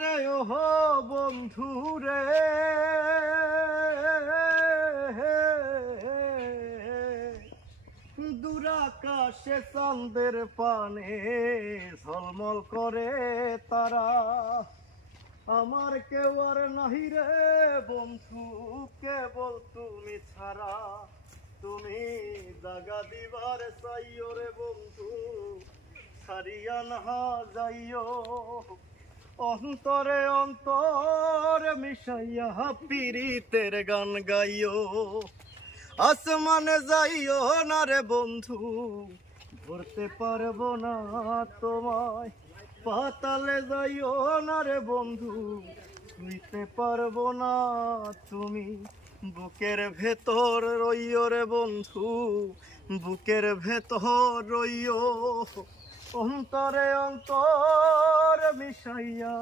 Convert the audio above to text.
রে ওহো বন্ধু রে, দূর আকাশে চাঁদের পানে ঝলমল করে তারা। আমার কেউ আর নাহি রে বন্ধু, কেবল তুমি ছাড়া। তুমি দাগা দিবার চাইও রে বন্ধু, ছাড়িয়া না যাইও। অন্তরে অন্তরে মিশাইয়া পীড়িতের গান গাইও। আসমানে যাইও না রে বন্ধু, ধরতে পারবো না তোমায়। পাতালে যাইও না রে বন্ধু, ছুঁইতে পারবো না তুমি। বুকের ভেতর রইও রে বন্ধু, বুকের ভেতর রইও। অন্তরে অন্তর মিশাইয়া